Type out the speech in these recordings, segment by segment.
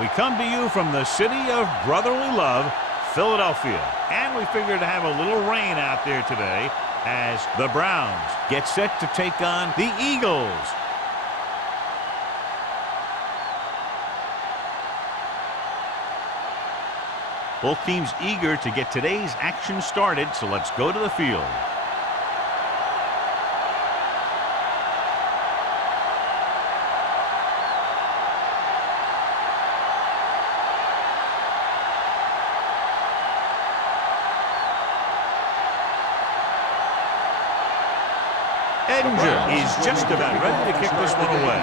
We come to you from the city of brotherly love, Philadelphia. And we figure to have a little rain out there today as the Browns get set to take on the Eagles. Both teams eager to get today's action started, so let's go to the field. Edinger is just about ready to kick this one away.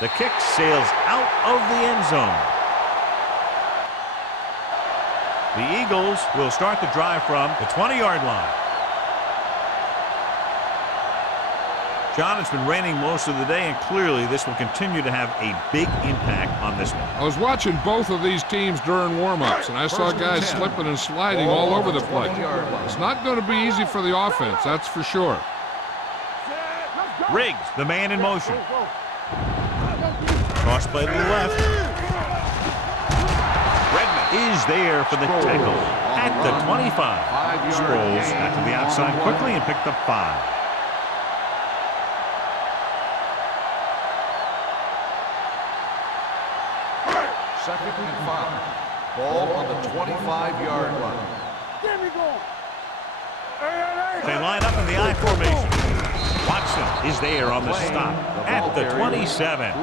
The kick sails out of the end zone. The Eagles will start the drive from the 20-yard line. John, it's been raining most of the day, and clearly this will continue to have a big impact on this one. I was watching both of these teams during warm-ups, and I saw guys slipping and sliding all over the place. It's not going to be easy for the offense, that's for sure. Riggs, the man in motion. Cross play to the left. Redmond is there for the tackle at the 25. Sproles back to the outside quickly and picked up 5. Second and 5. Ball on the 25-yard line. They line up in the I formation. Watson is there on the stop at the 27.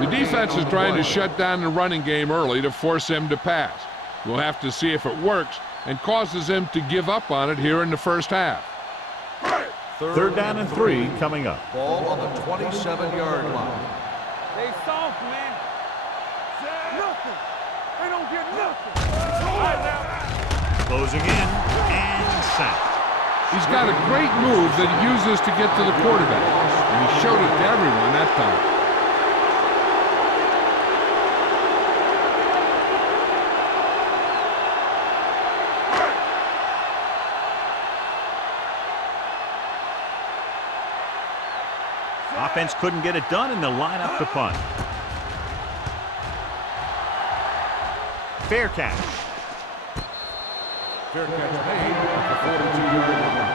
The defense is trying to shut down the running game early to force him to pass. We'll have to see if it works and causes him to give up on it here in the first half. Third down and 3 coming up. Ball on the 27-yard line. They soft, man. Nothing. They don't get nothing. Closing in and sacked. He's got a great move that he uses to get to the quarterback, and he showed it to everyone that time. Offense couldn't get it done in the lineup to punt. Fair catch. Fair catch made at the 42-yard line.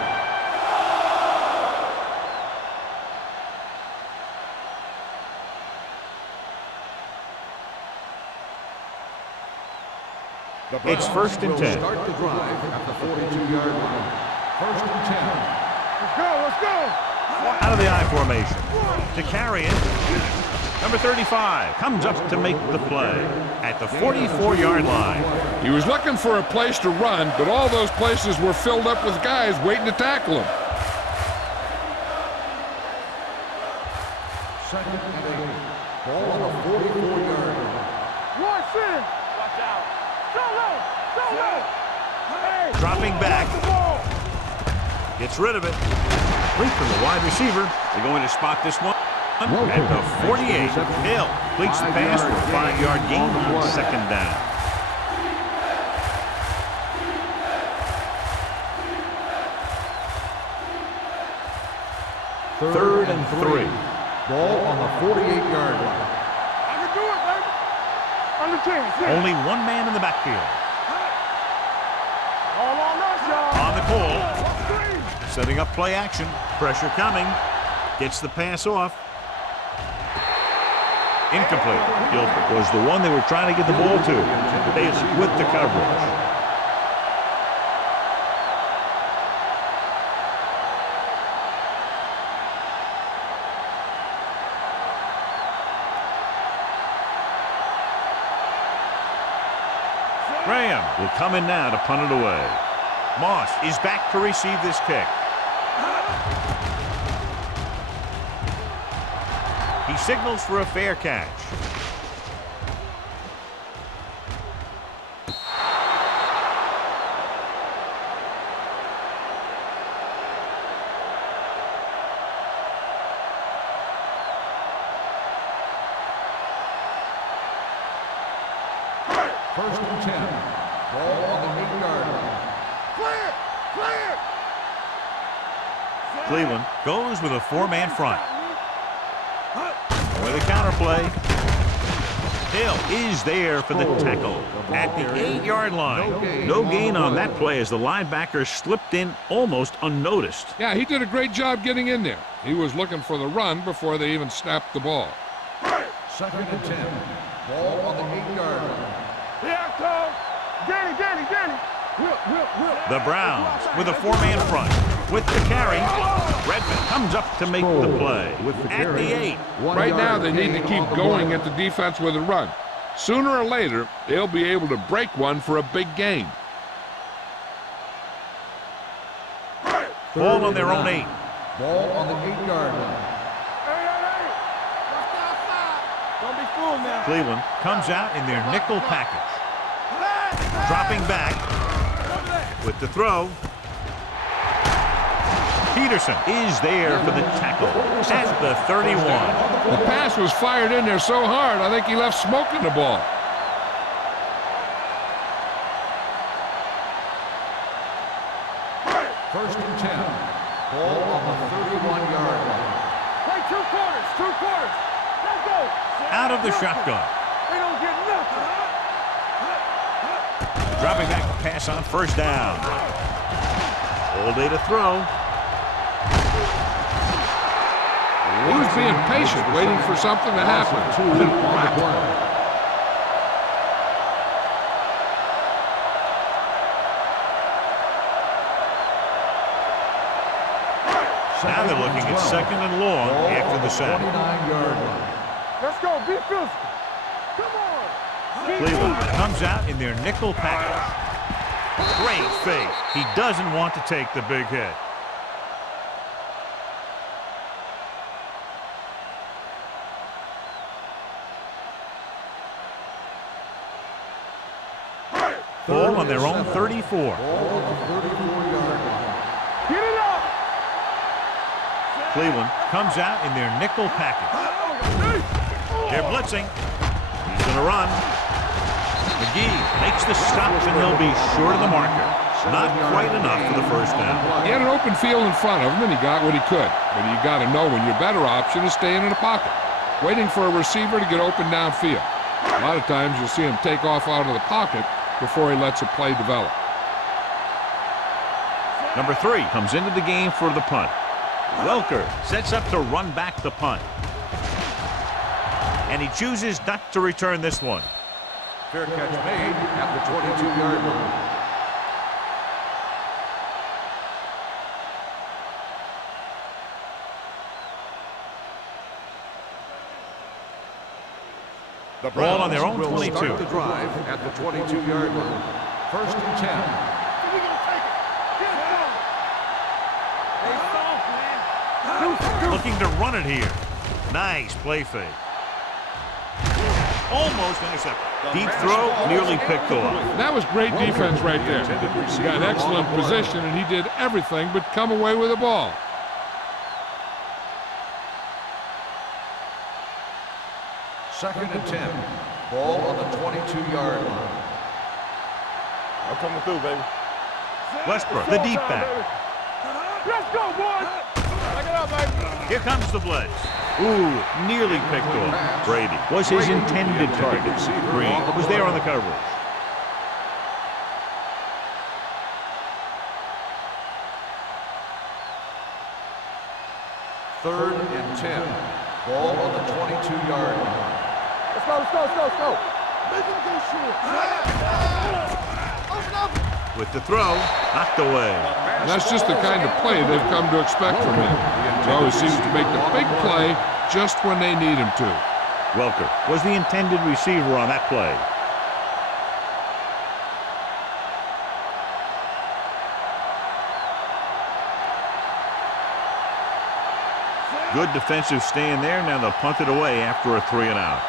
It's first and 10. Start the drive at the 42-yard line. First and 10. Let's go, let's go. Out of the I formation. To carry it. Number 35 comes up to make the play at the 44-yard line. He was looking for a place to run, but all those places were filled up with guys waiting to tackle him. Second and 8. Ball on the 44-yard line. Watch in. Watch out. Solo. Hey. Dropping back. Gets rid of it. Complete from the wide receiver. They're going to spot this one at the 48. Hill completes the pass for a 5-yard gain on second down. Third and 3. Ball on the 48-yard line. I can do it, baby. On the 10. Yeah. Only one man in the backfield. All on us, y'all. On the call. Setting up play action. Pressure coming. Gets the pass off. Incomplete. Gilbert was the one they were trying to get the ball to. They split the coverage. Graham will come in now to punt it away. Moss is back to receive this kick. He signals for a fair catch. First and 10. Ball on the 8-yard line. Clear. Cleveland goes with a 4-man front. With a counter play. Hill is there for the tackle at the 8-yard line. No gain on that play as the linebacker slipped in almost unnoticed. Yeah, he did a great job getting in there. He was looking for the run before they even snapped the ball. 2nd and 10. Ball on the 8-yard line. Here comes. Danny. The Browns with a 4-man front. With the carry, Redmond comes up to make the play at the 8. Right now, they need to keep going at the defense with a run. Sooner or later, they'll be able to break one for a big gain. Ball on their own 8. Ball on the 8-yard line. Hey. Don't be fooled now. Cleveland comes out in their nickel package. Dropping back with the throw. Peterson is there for the tackle at the 31. The pass was fired in there so hard, I think he left smoke in the ball. First and 10. Ball on the 31-yard line. Play 2 quarters. Let's go. Out of the shotgun. They don't get nothing. Dropping back to pass on first down. All day to throw. He was being patient, waiting for something to happen. Now they're looking at 2nd and long after the sack. 29-yard line. Let's go. Be physical. Come on. Cleveland comes out in their nickel package. Great fake. He doesn't want to take the big hit. Ball on their own 34. Ball on the 34-yard line. Get it up. Cleveland comes out in their nickel package. They're blitzing. He's going to run. McGee makes the stop, and he'll be short of the marker. Not quite enough for the first down. He had an open field in front of him, and he got what he could. But you got to know when your better option is staying in the pocket, waiting for a receiver to get open downfield. A lot of times you'll see him take off out of the pocket before he lets a play develop. Number 3 comes into the game for the punt. Welker sets up to run back the punt. And he chooses not to return this one. Fair catch made at the 22-yard line. The Ball on their own 22. Start the drive at the 22-yard line. First and 10. We're going to take it. Get it going. Hey, soft, man. Looking to run it here. Nice play fake. Almost intercepted. Deep throw, nearly picked off. That was great defense right there. He got excellent position, and he did everything but come away with the ball. Second and 10. Ball on the 22-yard line. I'm coming through, baby. Westbrook, the deep back. Let's go, boys. Back it up, baby. Here comes the blitz. Ooh, nearly picked off. Brady was his intended target. Green was there on the coverage. Third and 10. Ball on the 22-yard line. Let's go. Make him go short. Open up. With the throw, knocked away. And that's just the kind of play they've come to expect from him. He always seems to make the big play just when they need him to. Welker was the intended receiver on that play. Good defensive stand there. Now they'll punt it away after a 3 and out.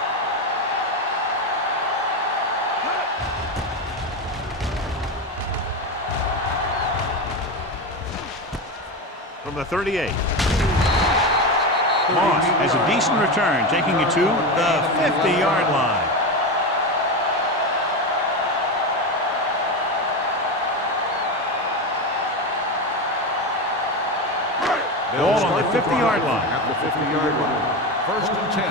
From the 38. Moss has a decent return, taking it to the 50-yard line. Ball on the 50-yard line. At the 50-yard line. First and 10.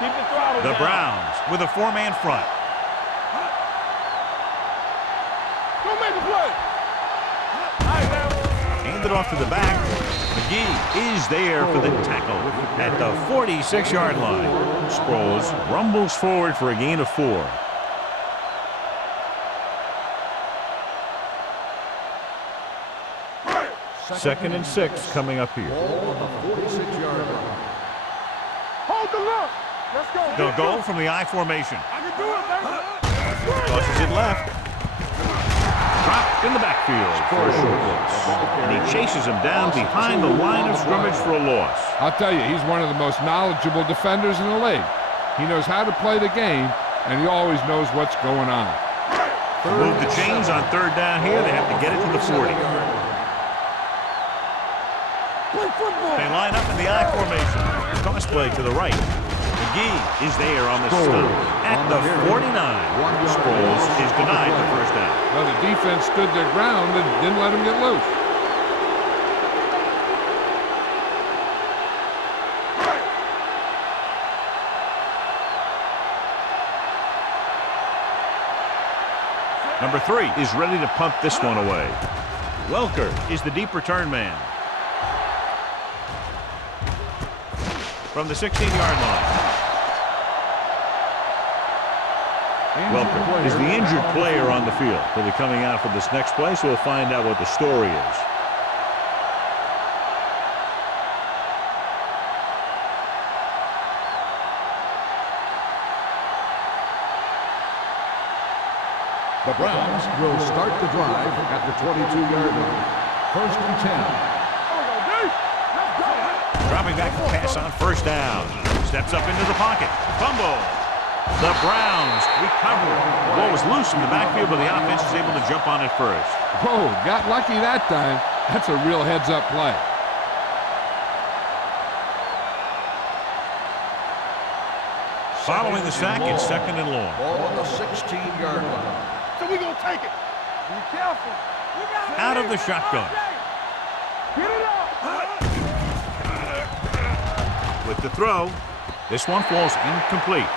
Keep the throttle The down. Browns with a four-man front. Don't make a play. Handed off to the back. McGee is there for the tackle at the 46-yard line. Sproles rumbles forward for a gain of 4. Second and 6 coming up here. Ball on the 46-yard line. Hold the look. Let's go. They'll go from the I formation. I can do it, baby. Tosses it left. Dropped in the backfield for a short loss. And he chases him down behind the line of scrimmage for a loss. I'll tell you, he's one of the most knowledgeable defenders in the league. He knows how to play the game, and he always knows what's going on. To move the chains on third down here, they have to get it to the 40. They line up in the I formation. Toss play to the right. McGee is there on the stop at the 49. Sproles is denied the first down. Well, the defense stood their ground and didn't let him get loose. Number 3 is ready to punt this one away. Welker is the deep return man. From the 16-yard line. Welker is the injured player on the field. He'll be coming out for this next play, so we'll find out what the story is. The Browns will start the drive at the 22-yard line. First and 10. Dropping back to pass on first down. Steps up into the pocket. Fumble. The Browns recover. The ball was loose in the backfield, but the offense is able to jump on it first. Whoa, got lucky that time. That's a real heads-up play. Following the sack, it's second and long. Ball on the 16-yard line. So we gonna take it. Be careful. Out of the shotgun. Get it up. With the throw, this one falls incomplete.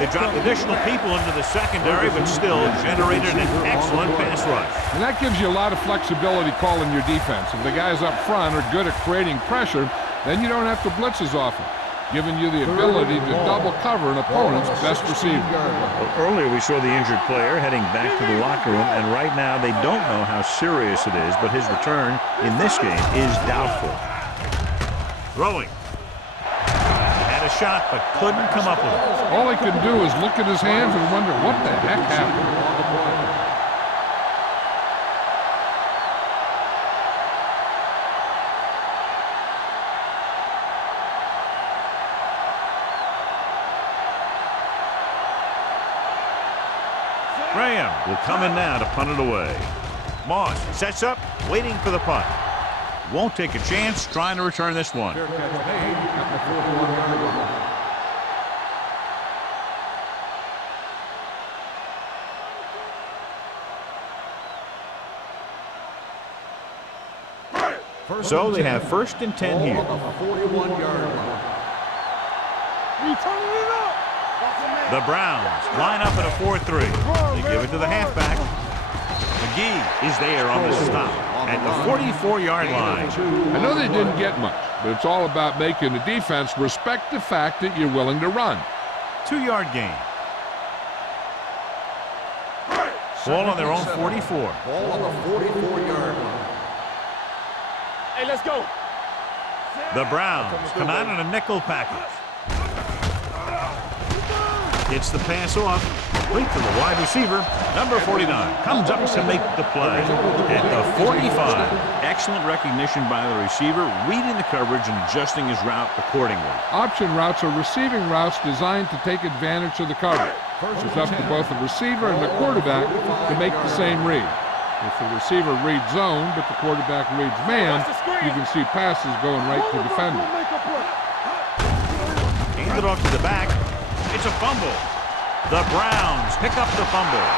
They dropped additional people into the secondary, but still generated an excellent pass rush. And that gives you a lot of flexibility calling your defense. If the guys up front are good at creating pressure, then you don't have to blitz as often, giving you the ability to double cover an opponent's best receiver. Well, earlier we saw the injured player heading back to the locker room, and right now they don't know how serious it is, but his return in this game is doubtful. Throwing. Had a shot, but couldn't come up with it. All he can do is look at his hands and wonder what the heck happened. Graham will come in now to punt it away. Moss sets up, waiting for the punt. Won't take a chance trying to return this one. Fair catch made at the 41-yard line. So they have first and 10 here. Ball on the 41-yard line. We turning it up. The Browns line up in a 4-3. They give it to the halfback. McGee is there on the stop at the 44-yard line. I know they didn't get much, but it's all about making the defense respect the fact that you're willing to run. 2-yard gain. Ball on their own 44. Ball on the 44-yard line. Hey, let's go. The Browns come out in a nickel package. Gets the pass off. Complete to the wide receiver. Number 49 comes up to make the play at the 45. Excellent recognition by the receiver, reading the coverage and adjusting his route accordingly. Option routes are receiving routes designed to take advantage of the coverage. It's up to both the receiver and the quarterback to make the same read. If the receiver reads zone, but the quarterback reads man, you can see passes going right to defender. Handed off to the back. It's a fumble. The Browns pick up the fumble.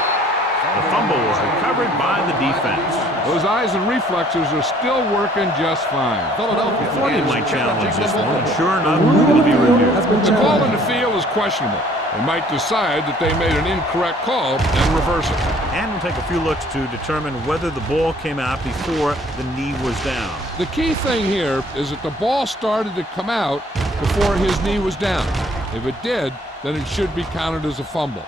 The fumble was recovered by the defense. Those eyes and reflexes are still working just fine. They might challenge this one, and sure enough, it'll be reviewed. The call in the field is questionable. They might decide that they made an incorrect call and reverse it. And we'll take a few looks to determine whether the ball came out before the knee was down. The key thing here is that the ball started to come out before his knee was down. If it did, then it should be counted as a fumble.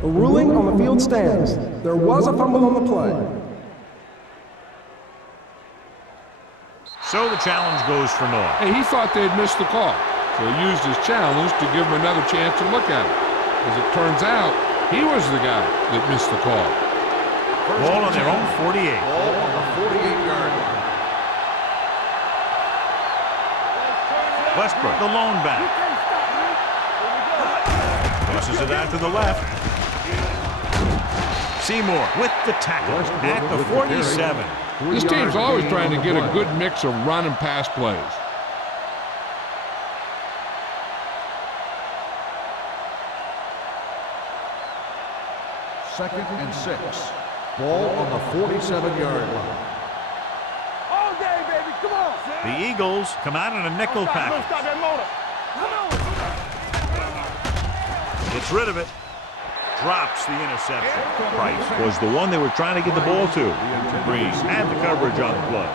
The ruling on the field stands. There was a fumble on the play. So the challenge goes for naught. Hey, he thought they'd missed the call, so he used his challenge to give him another chance to look at it. As it turns out, he was the guy that missed the call. Ball on their own 48. Ball on the 48-yard line. Westbrook, the lone back. Tosses it out to the left. Seymour with the tackle at the 47. This team's always trying to get a good mix of run and pass plays. Second and 6. Ball on the 47-yard line. All day, baby. Come on. The Eagles come out in a nickel package. Stop that motor. Come on. Gets rid of it. Drops the interception. Price was the one they were trying to get the ball to. Breeze had the coverage on the play.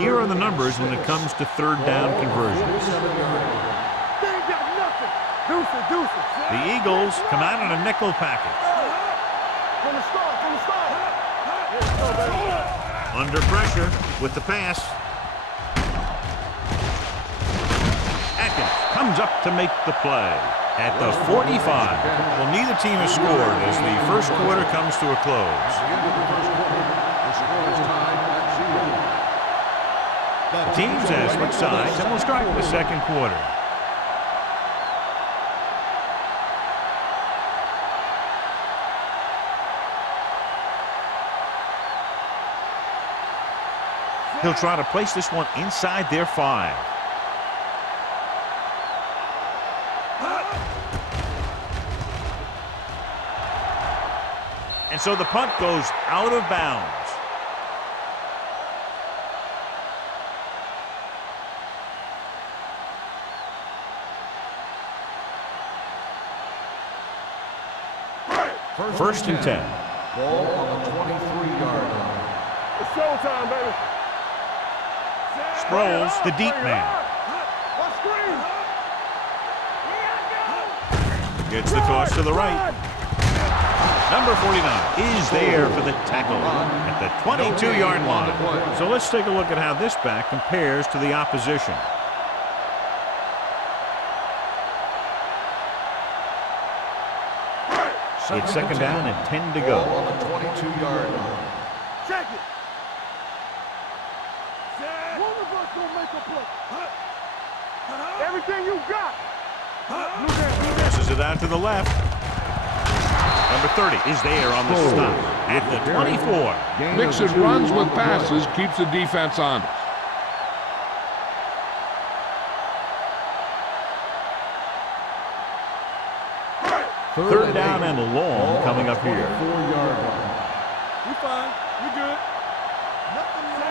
Here are the numbers when it comes to third down conversions. They ain't got nothing. Deuces. The Eagles come out in a nickel package. From the start. Under pressure with the pass. Atkins comes up to make the play at the 45. Well, neither team has scored as the first quarter comes to a close. The teams have switched sides, and we'll start the second quarter. He'll try to place this one inside their 5. And so the punt goes out of bounds. First and 10. Ball on the 23-yard line. It's showtime, baby. Sproles, the deep man. Gets the toss to the right. Number 49 is there for the tackle at the 22-yard line. So let's take a look at how this back compares to the opposition. It's second down and 10 to go. Ball on the 22-yard line. Check it. One of us gonna make a play. Everything you got. Passes it out to the left. Number 30 is there on the stop at the 24. Mixing runs with passes keeps the defense honest. Third down and long coming up here. 4-yard line. We fine. We good.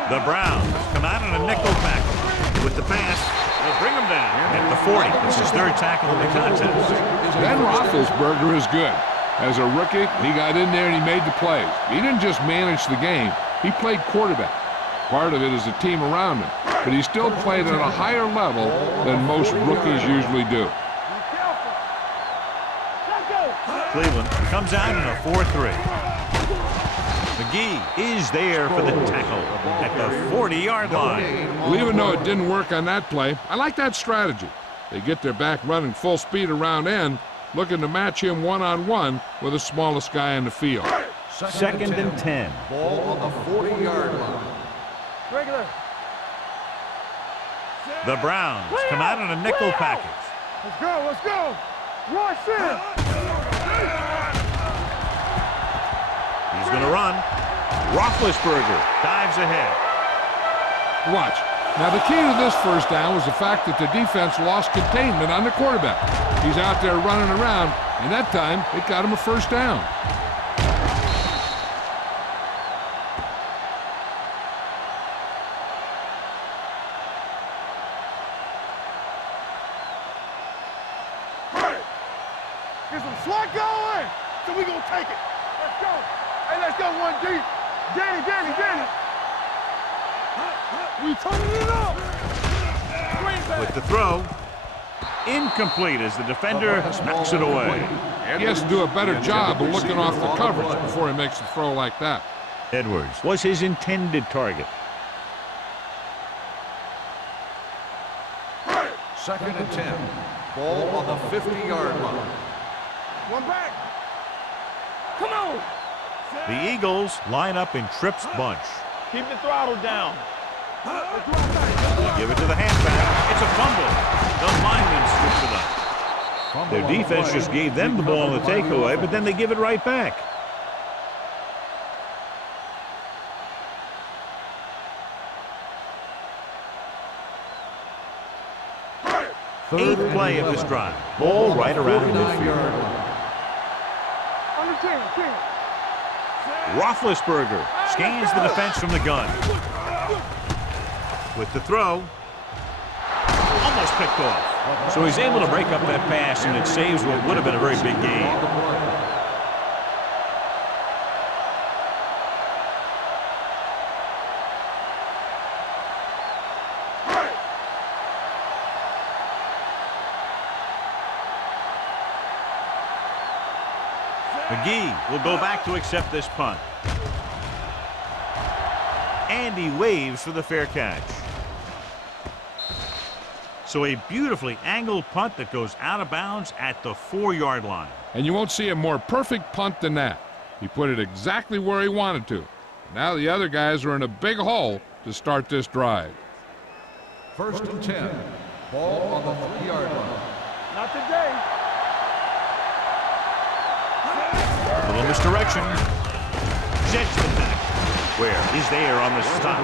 The Browns come out in a nickel package with the pass. They'll bring him down at the 40. It's his third tackle in the contest. Ben Roethlisberger is good. As a rookie, he got in there and he made the plays. He didn't just manage the game, he played quarterback. Part of it is the team around him, but he still played at a higher level than most rookies usually do. Cleveland comes out in a 4-3. McGee is there for the tackle at the 40-yard line. Well, even though it didn't work on that play, I like that strategy. They get their back running full speed around end, looking to match him one-on-one with the smallest guy in the field. Second and 10. Ball on the 40-yard line. Regular. The Browns come out in a nickel package. Let's go, let's go. Rush in. He's going to run. Roethlisberger dives ahead. Watch. Now, the key to this first down was the fact that the defense lost containment on the quarterback. He's out there running around, and that time, it got him a first down. Get some slot going. So we gonna take it. Let's go. Hey, let's go one deep. Danny. We turning it up. With the throw. Incomplete as the defender knocks it away. He has to do a better job of looking off the coverage before he makes a throw like that. Edwards was his intended target. 2nd and 10. Ball on the 50-yard line. One back. Come on. The Eagles line up in Tripp's bunch. Keep the throttle down. Give it to the halfback. It's a fumble. The lineman strips it up. Their defense just gave them the ball on the takeaway, but then they give it right back. Eighth play of this drive. Ball right around midfield. On the 10. Roethlisberger scans the defense from the gun. With the throw. Almost picked off. So he's able to break up that pass, and it saves what would have been a very big game. McGee will go back to accept this punt. And he waves for the fair catch. So a beautifully angled punt that goes out of bounds at the 4-yard line. And you won't see a more perfect punt than that. He put it exactly where he wanted to. Now the other guys are in a big hole to start this drive. 1st and 10. Ball on the 3-yard line. Not today. A little misdirection. Jets the back. Where he's there on the stop.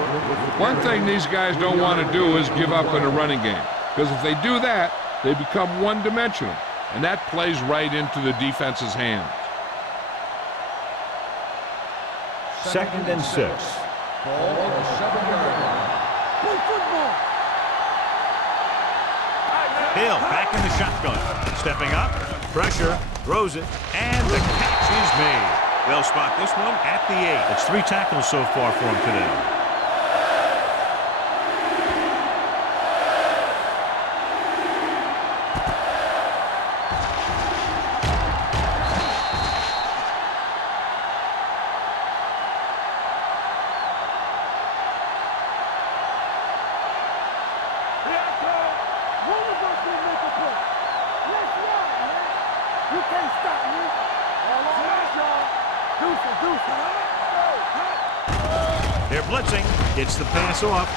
One thing these guys don't want to do is give up in a running game. Because if they do that, they become one-dimensional. And that plays right into the defense's hands. 2nd and 6. Ball on the 7-yard line. Play football. Hill back in the shotgun. Stepping up. Pressure. Throws it. And the catch is made. They'll spot this one at the 8. It's 3 tackles so far for him today. They're blitzing. Gets the pass off.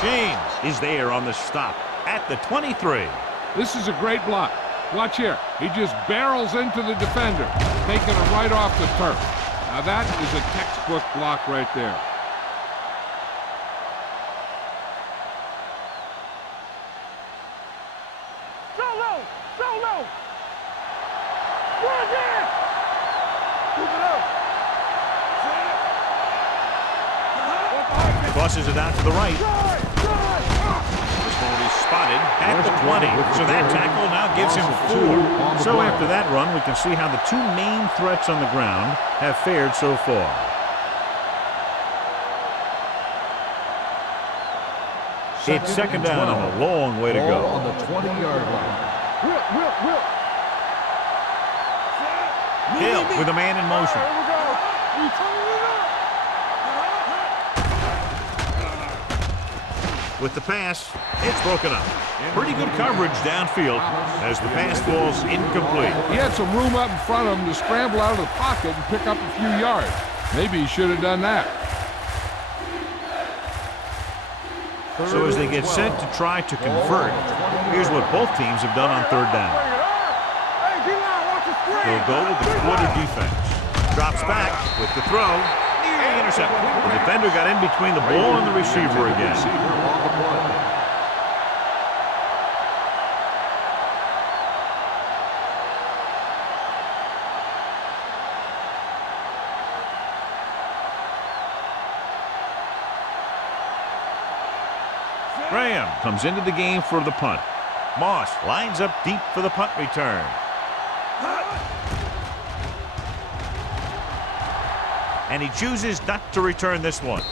James is there on the stop at the 23. This is a great block. Watch here. He just barrels into the defender, taking him right off the turf. Now that is a textbook block right there. Solo. Run it. Move it up. Crosses it out to the right. This ball is spotted at the 20. So that tackle now gives him 4. So after that run, we can see how the 2 main threats on the ground have fared so far. It's 2nd down and a long way to go. Ball on the 20-yard line. Whip. Hill with a man in motion. Here we go. We turn it up. With the pass, it's broken up. Pretty good coverage downfield as the pass falls incomplete. He had some room up in front of him to scramble out of the pocket and pick up a few yards. Maybe he should have done that. So as they get set to try to convert, here's what both teams have done on third down. They'll go with the quarter defense. Drops back with the throw. Nearly intercepted. The defender got in between the ball and the receiver again. Graham comes into the game for the punt. Moss lines up deep for the punt return. And he chooses not to return this one.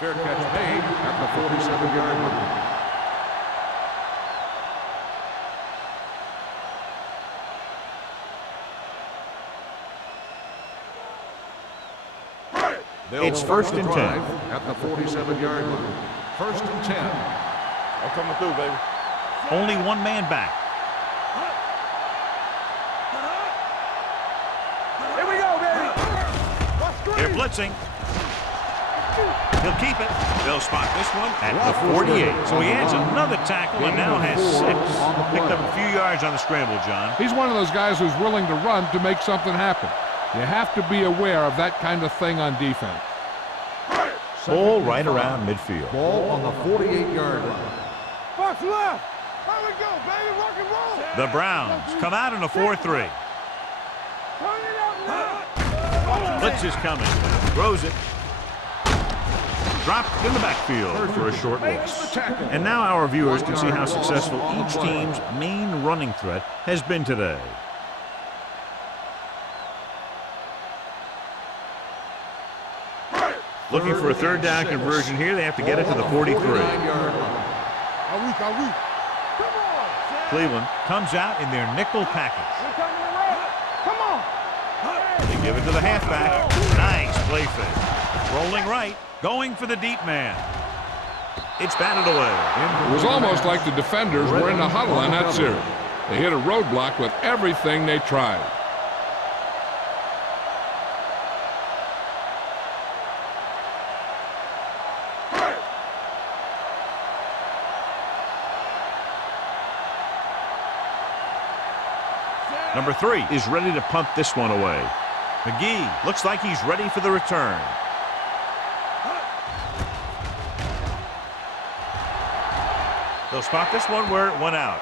Fair catch made at the 47-yard line. It's first and 10. At the 47-yard line. First and 10. I'm coming through, baby. Only one man back. Here we go, baby. They're blitzing. He'll keep it. They'll spot this one at the 48. So he adds another tackle and now has 6. Picked up a few yards on the scramble, John. He's one of those guys who's willing to run to make something happen. You have to be aware of that kind of thing on defense. Ball right around midfield. Ball on the 48-yard line. Box left. Here we go, baby. Rock and roll. The Browns come out in a 4-3. Turn it up. Blitz is coming. Throws it. Dropped in the backfield for a short loss. And now our viewers can see how successful each team's main running threat has been today. Looking for a third down conversion here. They have to get it to the 43. Cleveland comes out in their nickel package. Come on. They give it to the halfback. Nice play fake. Rolling right, going for the deep man. It's batted away. It was almost like the defenders were in the huddle on that series. They hit a roadblock with everything they tried. Number 3 is ready to punt this one away. McGee looks like he's ready for the return. They'll spot this one where it went out.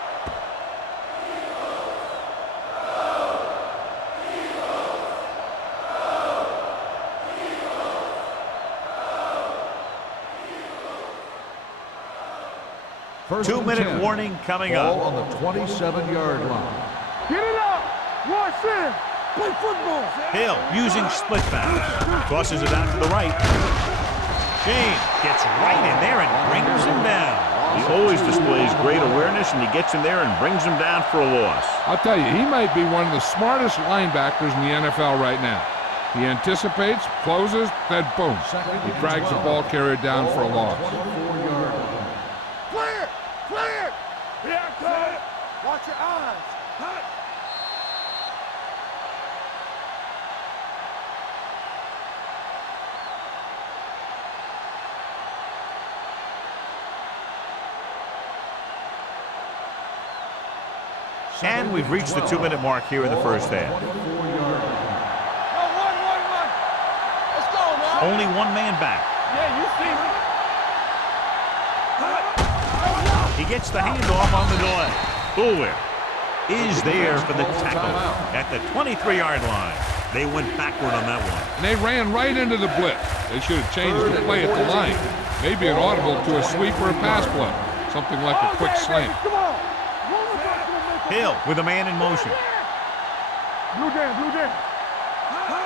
First 2-minute warning coming Ball up. on the 27-yard line. Get it up. Watch in. Play football. Hill using split pass. Tosses it out to the right. James gets right in there and brings him down. He always displays great awareness, and he gets in there and brings him down for a loss. I'll tell you, he might be one of the smartest linebackers in the NFL right now. He anticipates, closes, then boom. He drags the ball carrier down for a loss. Clear. Clear. Yeah, come. Watch your eyes. And we've reached the 2-minute mark here in the first half. One. Let's go now. Only one man back. Yeah, you see me. He gets the handoff on the delay. Boulware is there for the tackle at the 23-yard line. They went backward on that one. And they ran right into the blitz. They should have changed the play at the line. Maybe an audible to a sweep or a pass play. Something like a quick slant. Come on. Hill with a man in motion. Blue down.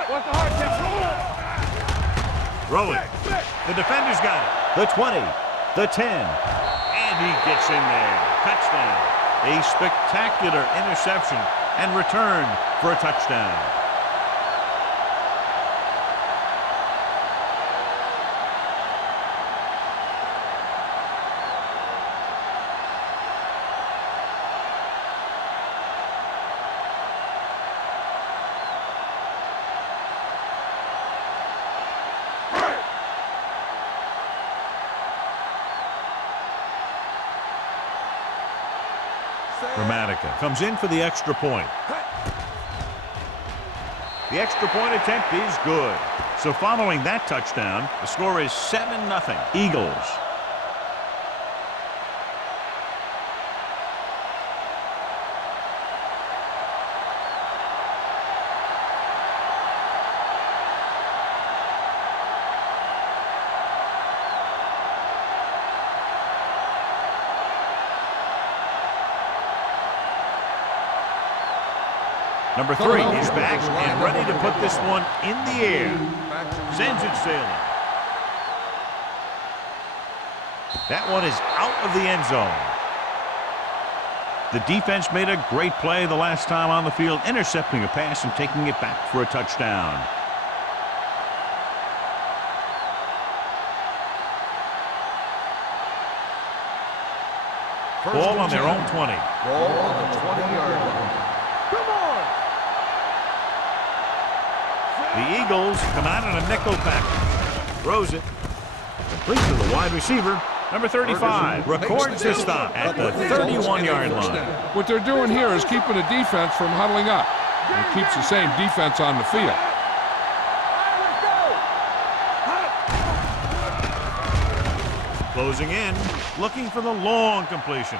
What's the hard catch? Throw it. The defender's got it. The 20, the 10, and he gets in there. Touchdown. A spectacular interception and return for a touchdown. Gramatica comes in for the extra point. The extra point attempt is good. So following that touchdown, the score is 7-0 Eagles. Number 3 is back and ready to put this one in the air. Sends it sailing. That one is out of the end zone. The defense made a great play the last time on the field, intercepting a pass and taking it back for a touchdown. Ball on their own 20. Ball on the 20-yard line. Come on! The Eagles come out in a nickel package. Throws it. Complete to the wide receiver. Number 35 records the stop at the 31-yard line. What they're doing here is keeping the defense from huddling up. And it keeps the same defense on the field. Closing in, looking for the long completion.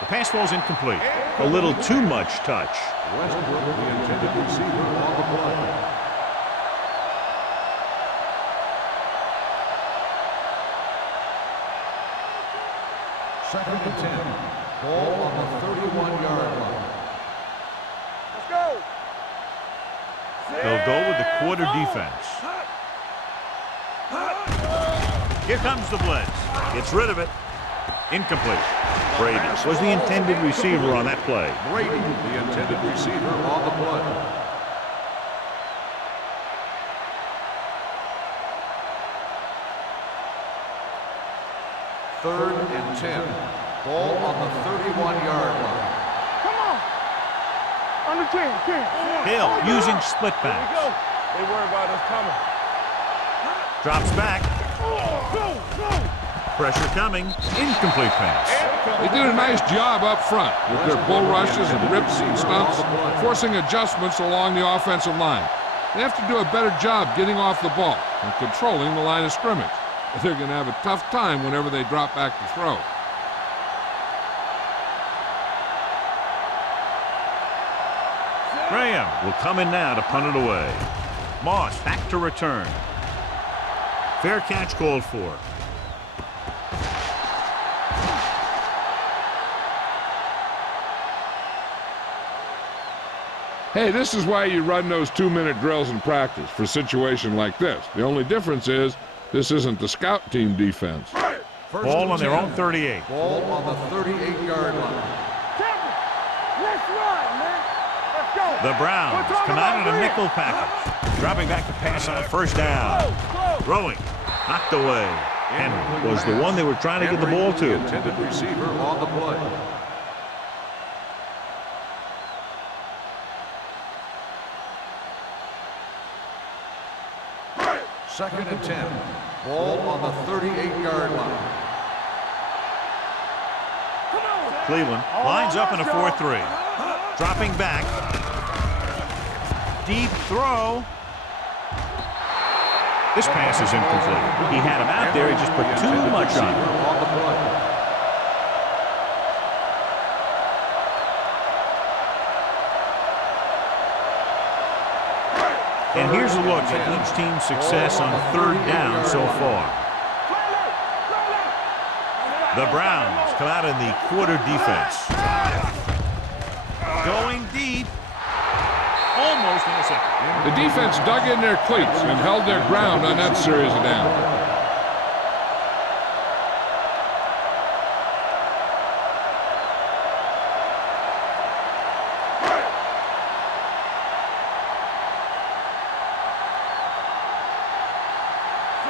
The pass falls incomplete. A little too much touch. Westbrook, the intended receiver, on the play. Second and 10. Ball on the 31-yard line. Let's go! They'll go with the quarter defense. Here comes the blitz. Gets rid of it. Incomplete. Brady was the intended receiver on that play. Brady, the intended receiver, on the play. Third and 10. Ball on the 31-yard line. Come on! Under 10. Hill using split backs. They worry about us coming. Drops back. Pressure coming. Incomplete pass. They did a nice job up front with their bull rushes and rips and stunts, forcing adjustments along the offensive line. They have to do a better job getting off the ball and controlling the line of scrimmage. They're going to have a tough time whenever they drop back to throw. Graham will come in now to punt it away. Moss back to return. Fair catch called for. Hey, this is why you run those 2-minute drills in practice for a situation like this. The only difference is this isn't the scout team defense. Ball on their own 38. Ball on the 38-yard line. Let's run, man! Let's go! The Browns come out in a nickel package. Dropping back to pass on first down. Throwing. Knocked away. Henry was the one they were trying to get the ball to. Intended receiver on the play. Second and 10. Ball on the 38-yard line. Cleveland lines up in a 4-3. Dropping back. Deep throw. This pass is incomplete. He had him out there. He just put too much on it. And here's a look at each team's success on third down so far. The Browns come out in the quarter defense. Going deep. Almost intercepted. The defense dug in their cleats and held their ground on that series of downs.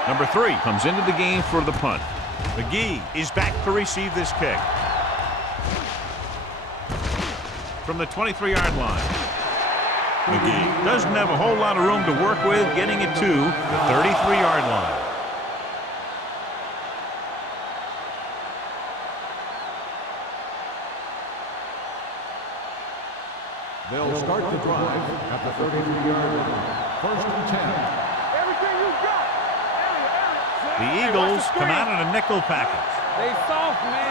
Number 3 comes into the game for the punt. McGee is back to receive this kick. From the 23-yard line. McGee doesn't have a whole lot of room to work with, getting it to the 33-yard line. They'll start the drive at the 33-yard line. First and 10. Everything you got. The Eagles come out in a nickel package. They soft, man.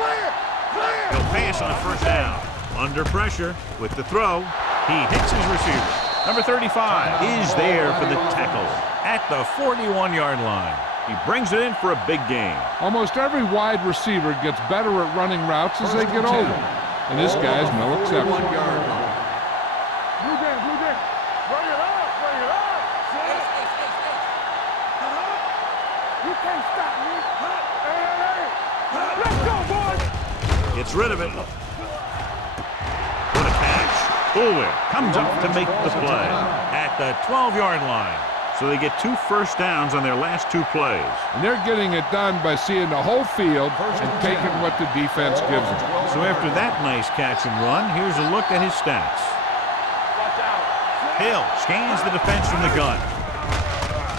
Clear! Clear! He'll pass on a first down. Under pressure with the throw. He hits his receiver. Number 35 is there for the tackle at the 41-yard line. He brings it in for a big gain. Almost every wide receiver gets better at running routes as they get older, and this guy's no exception. Blue Jam, Blue Jam. Bring it up, bring it up. You can't stop me. Hey. Let's go, boys. Gets rid of it. What a catch. Fuller comes up to make the play at the 12-yard line. So they get 2 first downs on their last 2 plays. And they're getting it done by seeing the whole field and taking what the defense gives them. So after that nice catch and run, here's a look at his stats. Hill scans the defense from the gun.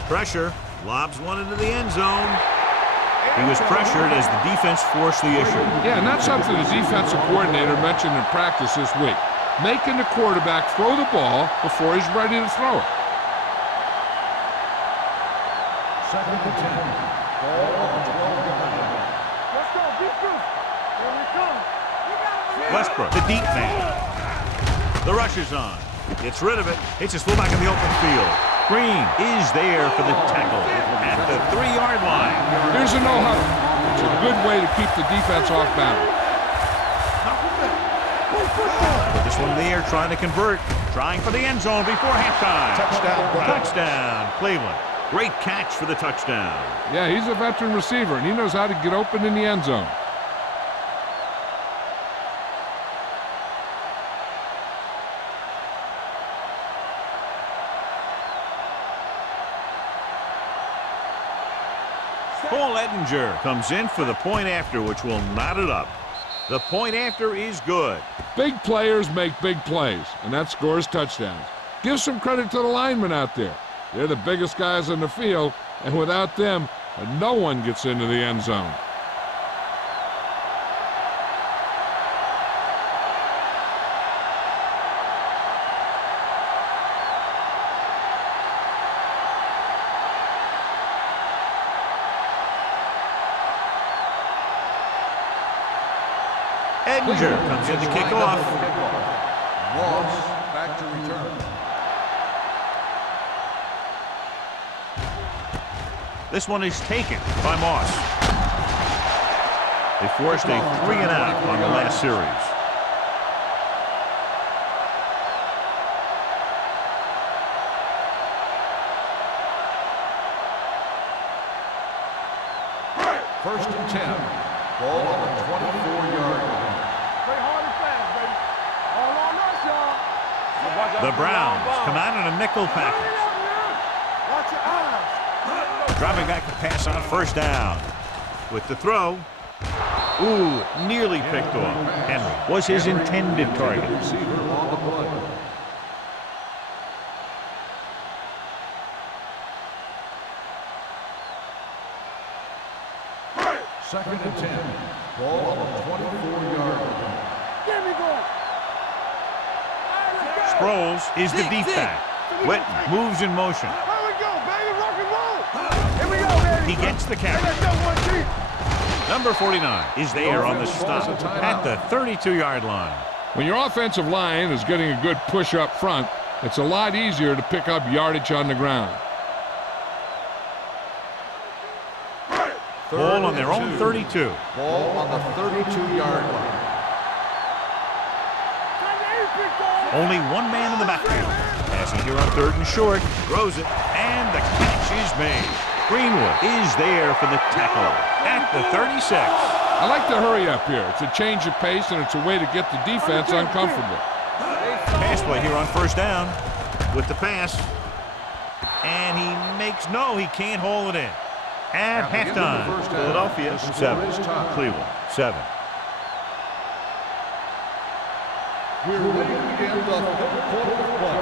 Pressure, lobs one into the end zone. He was pressured as the defense forced the issue. Yeah, and that's something the defensive coordinator mentioned in practice this week. Making the quarterback throw the ball before he's ready to throw it. Second and 10. Ball on the 12-yard line. Let's go, beat this. Here we come. Westbrook, the deep man. The rush is on. Gets rid of it. Hits his fullback in the open field. Green is there for the tackle at the 3-yard line. Here's a no-huddle. It's a good way to keep the defense off balance. Put this one in the air, trying to convert. Trying for the end zone before halftime. Touchdown, Cleveland. Great catch for the touchdown. Yeah, he's a veteran receiver, and he knows how to get open in the end zone. Paul Ettinger comes in for the point after, which will knot it up. The point after is good. Big players make big plays, and that scores touchdowns. Give some credit to the linemen out there. They're the biggest guys on the field, and without them, no one gets into the end zone. Ettinger comes in to kick off. Moss back to return. This one is taken by Moss. They forced a 3-and-out on the last series. First and 10. Ball on the 24-yard line. Play hard and fast, baby. All on us, y'all. The Browns come out in a nickel package. Watch your eyes. Dropping back to pass on first down. With the throw. Ooh, nearly picked off. Henry was his intended target. Receiver on the play. Second and 10. Ball on the 24-yard line. There we go. Sproles is the deep back. Witten moves in motion. Here we go, baby. Rock and roll. Here we go, baby. He gets the Hey, carry. let's go, one deep. Number 49 is there on the stop at the 32-yard line. When your offensive line is getting a good push up front, it's a lot easier to pick up yardage on the ground. Ball on their own 32. Ball on the 32-yard line. Only one man in the backfield. Passing here on 3rd and short. Throws it, and the catch is made. Greenwood is there for the tackle at the 36. I like the hurry up here. It's a change of pace, and it's a way to get the defense uncomfortable. Pass play here on first down with the pass. And he makes no, he can't hold it in. At halftime, Philadelphia 7, Cleveland 7. We're ready to begin the third quarter of play.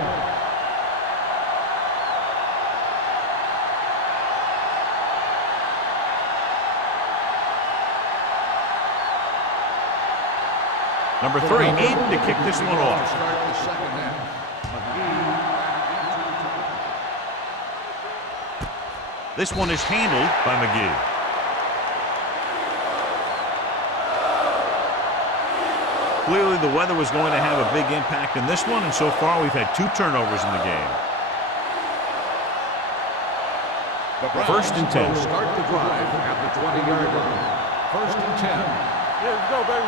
Number 3 in to kick this one off. Start the second half. This one is handled by McGee. Clearly the weather was going to have a big impact in this one, and so far we've had 2 turnovers in the game. First and 10. Will start the drive at the 20-yard line. First and 10. Yeah, let's go, baby.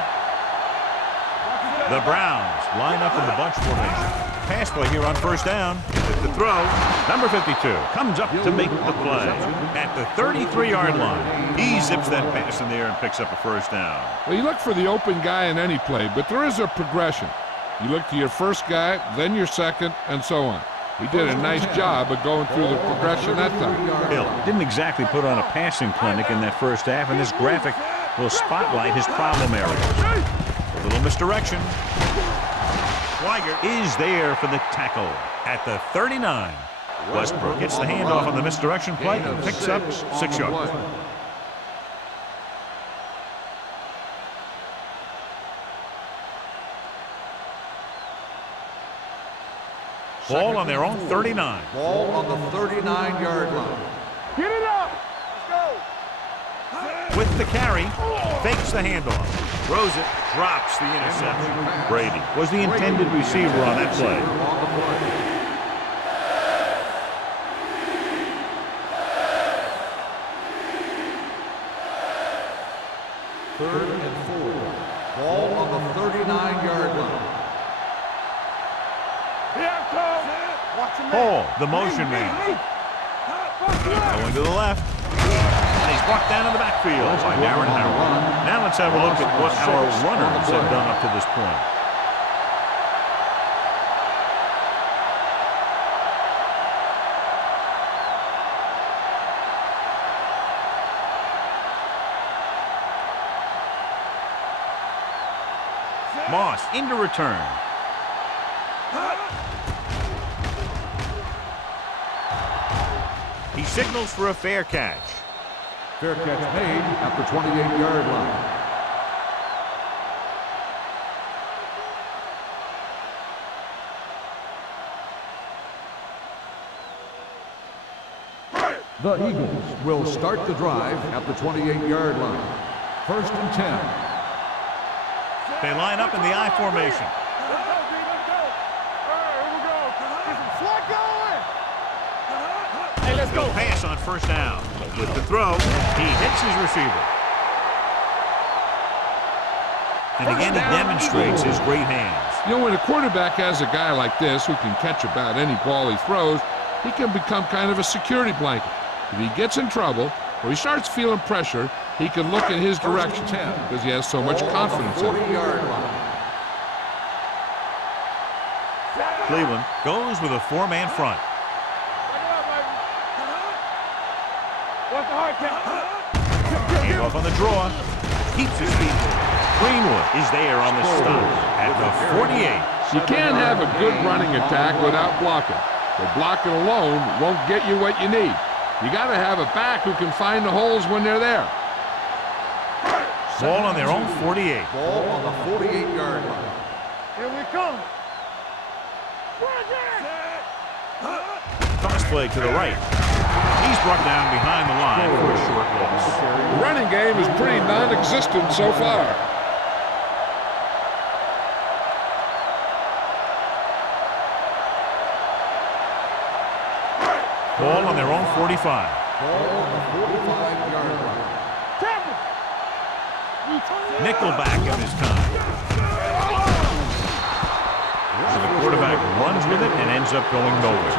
The Browns line up in the bunch formation. Pass play here on first down. With the throw, number 52 comes up to make the play at the 33-yard line. He zips that pass in the air and picks up a first down. Well, you look for the open guy in any play, but there is a progression. You look to your first guy, then your second, and so on. He did a nice job of going through the progression that time. Hill didn't exactly put on a passing clinic in that first half, and this graphic will spotlight his problem areas. A little misdirection. Swigert is there for the tackle at the 39. Westbrook gets the handoff on the misdirection play and picks up 6 yards. Ball on their own 39. Ball on the 39-yard line. Get it up. Let's go. With the carry, fakes the handoff, throws it, drops the interception. Brady was the intended receiver on that play. Third and 4. Ball on the 39-yard line. Hall, the motion man. Going to the left. And he's brought down in the backfield by Darren Howard. Now let's have a look at what our runners have done up to this point. Moss into return. He signals for a fair catch. Fair catch made at the 28-yard line. The Eagles will start the drive at the 28-yard line. First and 10. They line up in the I formation. Let's go, D. Let's go. All right, here we go. Get some slot going. Hey, let's go. Pass on first down. With the throw, he hits his receiver. And again, he demonstrates his great hands. You know, when a quarterback has a guy like this who can catch about any ball he throws, he can become kind of a security blanket. If he gets in trouble or he starts feeling pressure, he can look in his direction because he has so much confidence in it. Cleveland goes with a 4-man front. What's the hard count? Handoff on the draw. Keeps his feet. Greenwood is there on the stop at the 48. You can't have a good running attack without blocking. But blocking alone won't get you what you need. You got to have a back who can find the holes when they're there. Ball on their own 48. Ball on the 48-yard line. Here we come. Toss play to the right. He's brought down behind the line for a short loss. The running game is pretty non-existent so far. Ball on their own 45. Ball on the 45-yard line. Nickelback in this time. So the quarterback runs with it and ends up going nowhere.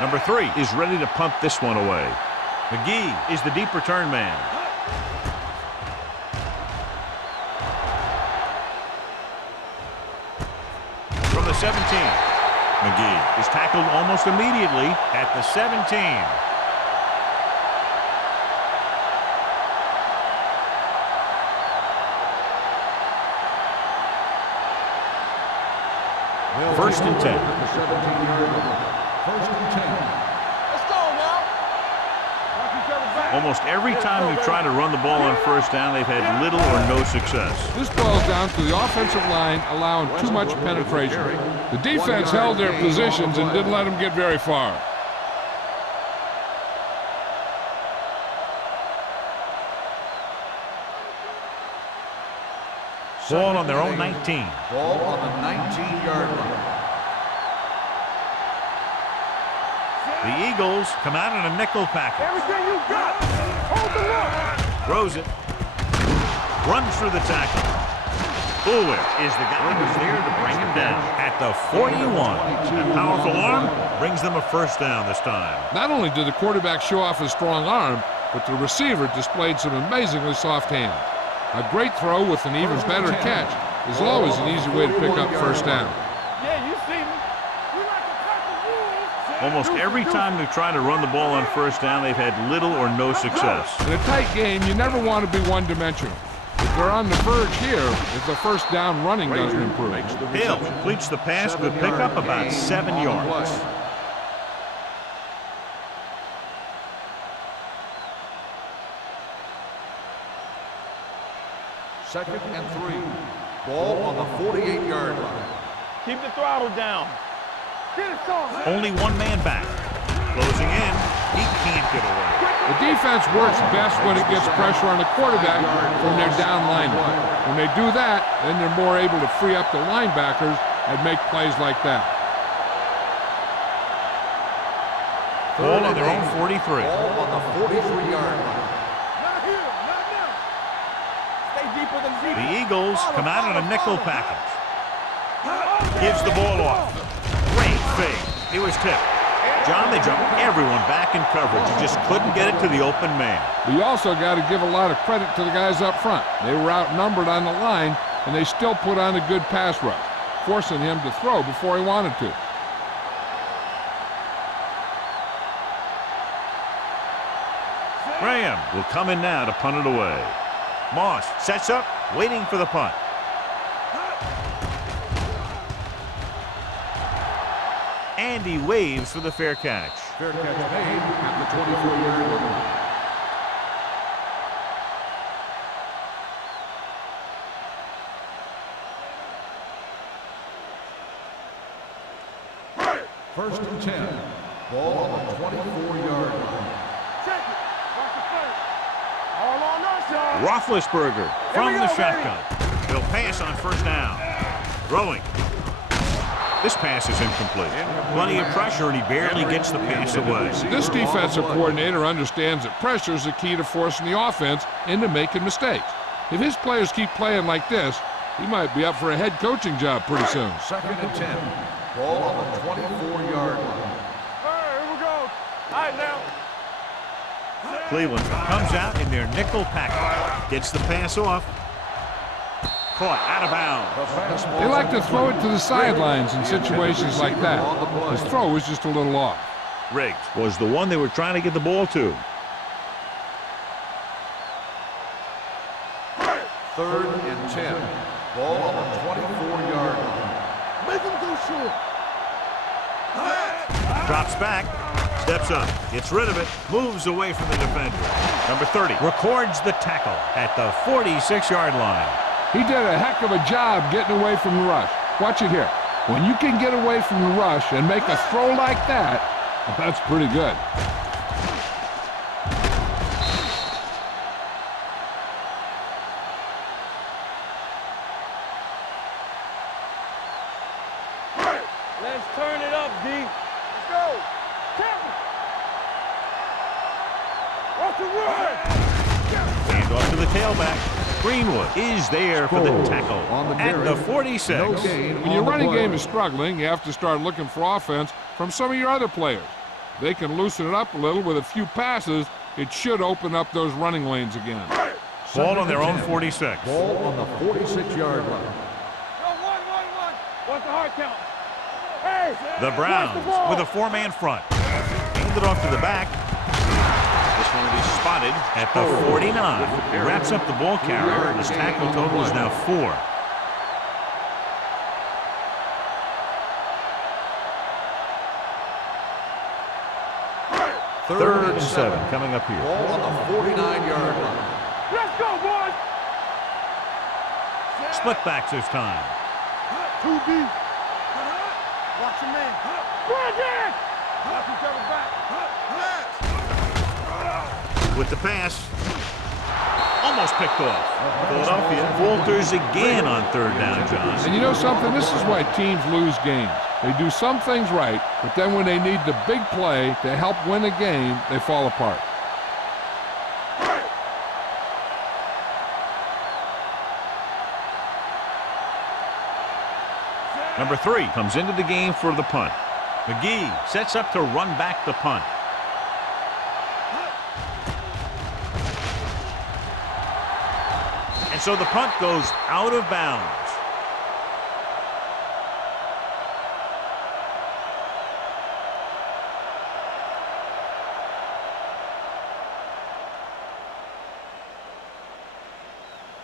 Number 3 is ready to punt this one away. McGee is the deep return man. From the 17. McGee is tackled almost immediately at the 17. First and 10. At the 17-yard line. First and 10. Let's go now. Watch each other back. Almost every time they've tried to run the ball on first down, they've had little or no success. This boils down to the offensive line allowing too much penetration. The defense held their positions and didn't let them get very far. Ball on their own 19. Ball on the 19-yard line. The Eagles come out in a nickel package. Everything you got. Hold the look. Throws it. Runs through the tackle. Bullwick is the guy who's there to bring him down at the 41. A powerful arm brings them a first down this time. Not only did the quarterback show off his strong arm, but the receiver displayed some amazingly soft hands. A great throw with an even better catch is always an easy way to pick up first down. Yeah, you see me. We like to cut the rules. Almost every time they've tried to run the ball on first down, they've had little or no success. In a tight game, you never want to be one-dimensional. If they're on the verge here, if the first down running doesn't improve. Hill completes the pass, could pick up about 7 yards. Second and 3. Ball on the 48-yard line. Keep the throttle down. Get it, son. Only one man back. Closing in, he can't get away. The defense works best when it gets pressure on the quarterback from their down linemen. When they do that, then they're more able to free up the linebackers and make plays like that. Ball on their own 43. Ball on the 43-yard line. The Eagles come out in a nickel package. Gives the ball off. Great fake. He was tipped. John, they jumped everyone back in coverage. He just couldn't get it to the open man. We also got to give a lot of credit to the guys up front. They were outnumbered on the line, and they still put on a good pass rush, forcing him to throw before he wanted to. Graham will come in now to punt it away. Moss sets up, waiting for the punt. And he waves for the fair catch. Fair catch made at the 24-yard line. First and 10. Ball on the 24-yard line. Check it. Watch the first. All on us, y'all. Roethlisberger from the shotgun. He'll pass on first down. Throwing. This pass is incomplete. Plenty of pressure, and he barely gets the pass away. This defensive coordinator understands that pressure is the key to forcing the offense into making mistakes. If his players keep playing like this, he might be up for a head coaching job pretty soon. Second and 10. Ball on the 24-yard line. All right, here we go. All right, now. Cleveland comes out in their nickel package. Gets the pass off. Caught out of bounds. They like to throw it to the sidelines in situations like that. His throw was just a little off. Riggs was the one they were trying to get the ball to. Third and 10. Ball on the 24-yard line. Make him go short. Drops back. Steps up. Gets rid of it. Moves away from the defender. Number 30 records the tackle at the 46-yard line. He did a heck of a job getting away from the rush. Watch it here. When you can get away from the rush and make a throw like that, that's pretty good. Let's turn it up, D. Let's go. Tackle. Watch the run. Hand off to the tailback. Greenwood is there for the tackle at the 46. When your running game is struggling, you have to start looking for offense from some of your other players. They can loosen it up a little with a few passes. It should open up those running lanes again. Ball on their own 46. Ball on the 46-yard line. Yo, one. What's the hard count? Hey. The Browns with a four-man front. Hand it off to the back. This one will be spotted at the 49. He wraps up the ball carrier, and his tackle total is now 4. Third and 7 coming up here. Ball on the 49-yard line. Let's go, boys. Split backs this time. 2 deep. Watch your man. Run again. Watch each other back. With the pass. Almost picked off. Philadelphia falters again on third down, John. And you know something? This is why teams lose games. They do some things right, but then when they need the big play to help win a game, they fall apart. Number 3 comes into the game for the punt. McGee sets up to run back the punt. And so the punt goes out of bounds.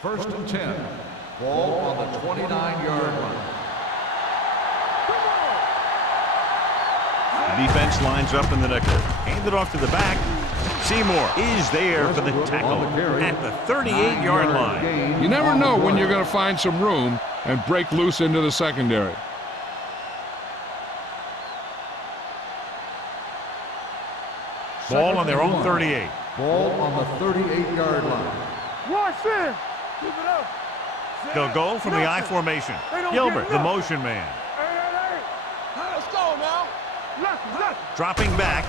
First and 10. Ball on the 29-yard line. The defense lines up in the nickel. Hand it off to the back. Seymour is there for the tackle at the 38-yard line. You never know when you're going to find some room and break loose into the secondary. Ball on their own 38. Ball on the 38-yard line. Watch this. Keep it up. They'll go from the I formation. Gilbert, the motion man. Hey. Let's go now. Left. Dropping back.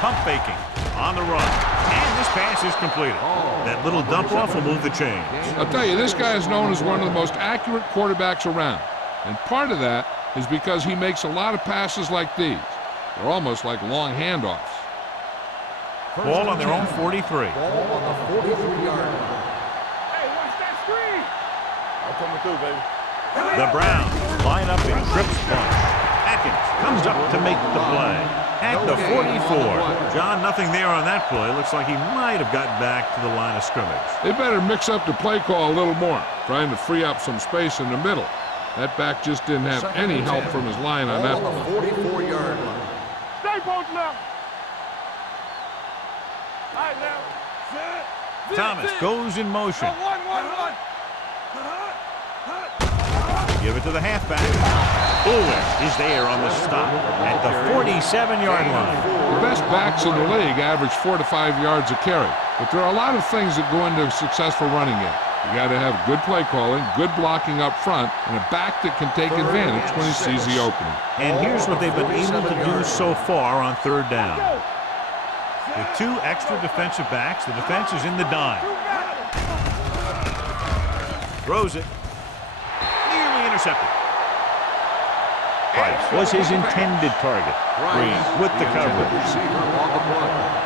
Pump faking on the run. And this pass is completed. That little dump off will move the chains. I'll tell you, this guy is known as one of the most accurate quarterbacks around. And part of that is because he makes a lot of passes like these. They're almost like long handoffs. Ball on their own 43. Ball on the 43-yard line. Hey, watch that screen. I'm coming through, baby. The Browns line up in trips bunch. Atkins comes up to make the play at the 44. John, nothing there on that play. Looks like he might have gotten back to the line of scrimmage. They better mix up the play call a little more, trying to free up some space in the middle. That back just didn't have any help from his line on that Ball play. on the 44-yard line. Stay both left. All right, now. Thomas goes in motion. One. Give it to the halfback. Fuller is there on the stop at the 47-yard line. The best backs in the league average 4 to 5 yards a carry. But there are a lot of things that go into a successful running game. You got to have good play calling, good blocking up front, and a back that can take advantage when he sees the opening. And here's what they've been able to do so far on third down. With 2 extra defensive backs, the defense is in the dime. Throws it. Nearly intercepted. Price was his intended target. Green with the coverage. Receiver on the play.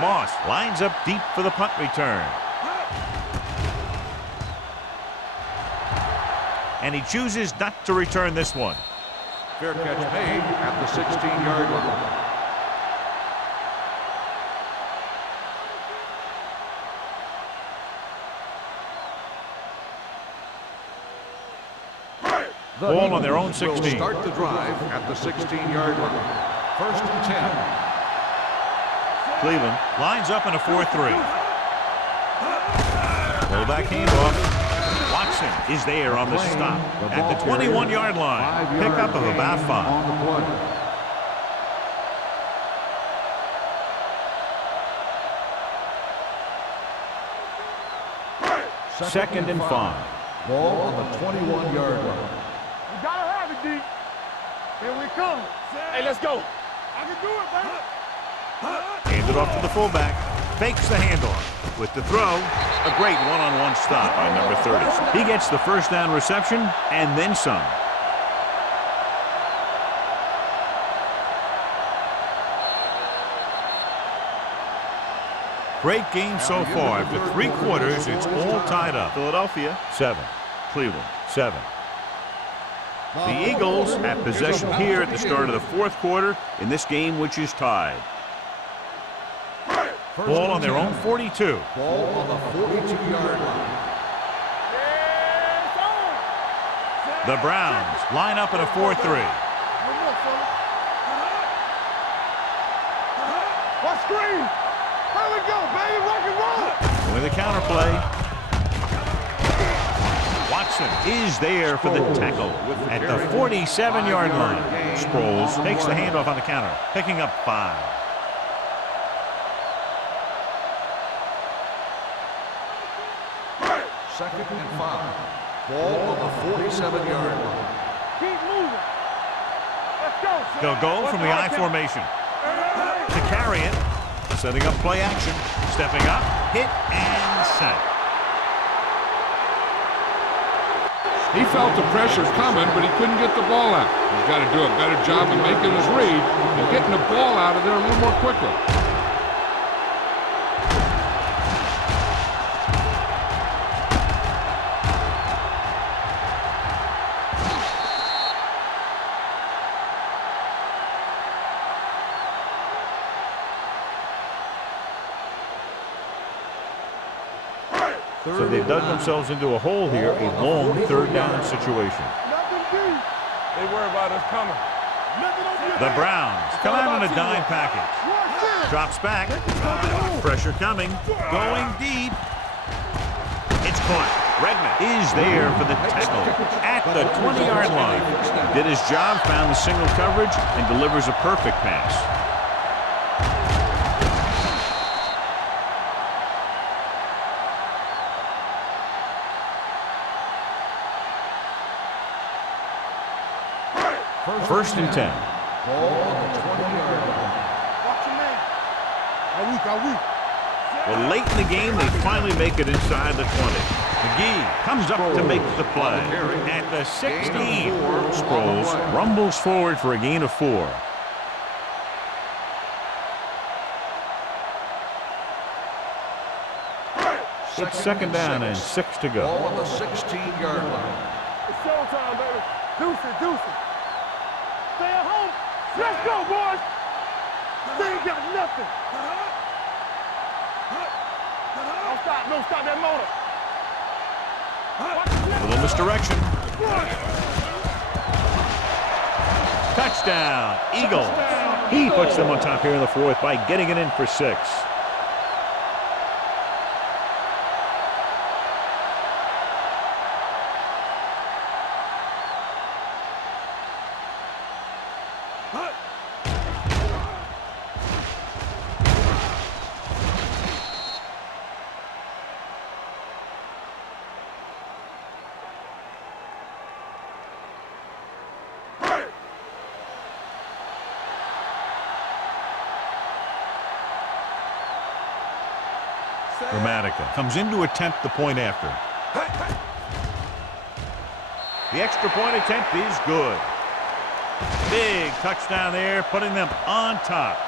Moss lines up deep for the punt return. And he chooses not to return this one. Fair catch made at the 16-yard line. Ball on their own Will 16. start the drive at the 16-yard line. First and 10. Cleveland lines up in a 4-3. Fullback handoff. Watson is there on the stop at the 21-yard line. Pickup of about 5. On the play. Second and 5. Ball on the 21-yard line. We gotta have it, D. Here we come. Hey, let's go. I can do it, baby. Handed off to the fullback. Fakes the handoff. With the throw, a great one-on-one stop by number 30. He gets the first down reception and then some. Great game so far. After 3 quarters, it's all tied up. Philadelphia 7, Cleveland 7. The Eagles have possession here at the start of the 4th quarter in this game, which is tied. Ball on their own 42. Ball on the 42-yard line. The Browns line up in a 4-3. What screen? Here we go, baby. Rock and roll. With a counter play. Watson is there for the tackle at the 47-yard line. Sproles takes the handoff on the counter, picking up 5. Second and 5. Ball on the 47-yard line. Keep moving. Let's go. They'll go from the I formation to carry it, setting up play action, stepping up, hit and sack. He felt the pressure coming, but he couldn't get the ball out. He's got to do a better job of making his read and getting the ball out of there a little more quickly. So they've dug themselves into a hole here, a long third down situation. Nothing deep. They worry about us coming. The Browns come out in a dime package. Drops back. Pressure coming. Going deep. It's caught. Redmond is there for the tackle at the 20-yard line. Did his job, found the single coverage, and delivers a perfect pass. First and 10. Ball on the 20-yard line. Watch your man. Are we? Well, late in the game, they finally make it inside the 20. McGee comes up to make the play. At the 16, Sproles rumbles forward for a gain of 4. It's second down and 6 to go. Ball on the 16-yard line. It's showtime, baby. Deuce it. Stay at home. Let's go, boys. They ain't got nothing. Don't stop that motor. A little misdirection. Touchdown, Eagles. He puts them on top here in the 4th by getting it in for 6. Gramatica comes in to attempt the point after. The extra point attempt is good. Big touchdown there, putting them on top.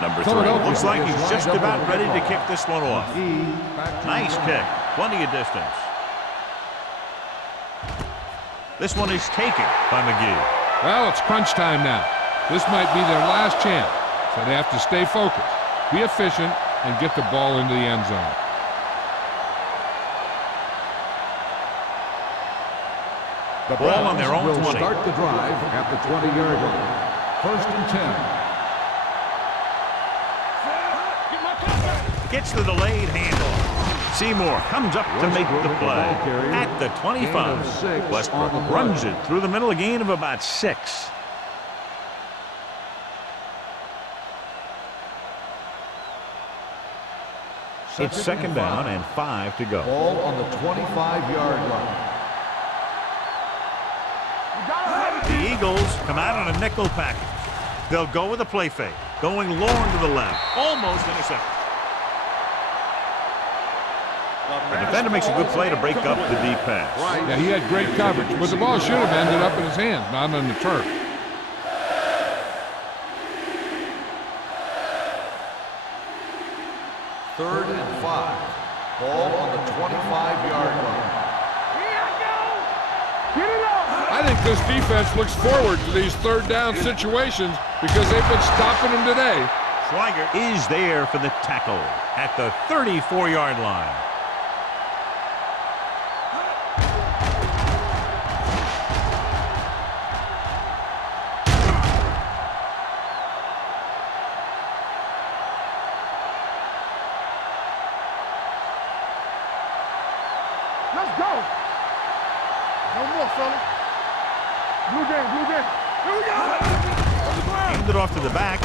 Number 3 looks like he's just about ready to kick this one off. Nice kick. Plenty of distance. This one is taken by McGee. Well, it's crunch time now. This might be their last chance, so they have to stay focused, be efficient, and get the ball into the end zone. The Ball on their own will 20. Start the drive at the 20-yard line. First and 10. Gets the delayed handoff. Seymour comes up to make the play at the 25. Westbrook runs it through the middle, a gain of about 6. It's second down and 5 to go. Ball on the 25-yard line. The Eagles come out on a nickel package. They'll go with a play fake, going long to the left, almost intercepted. The defender makes a good play to break up the deep pass. Yeah, he had great coverage, but the ball should have ended up in his hands, not on the turf. Third and 5. Ball on the 25-yard line. I think this defense looks forward to these third down situations because they've been stopping them today. Schweiger is there for the tackle at the 34-yard line. Let's go. No more, fella. Blue game, blue game. Here we go. Handed off to the back.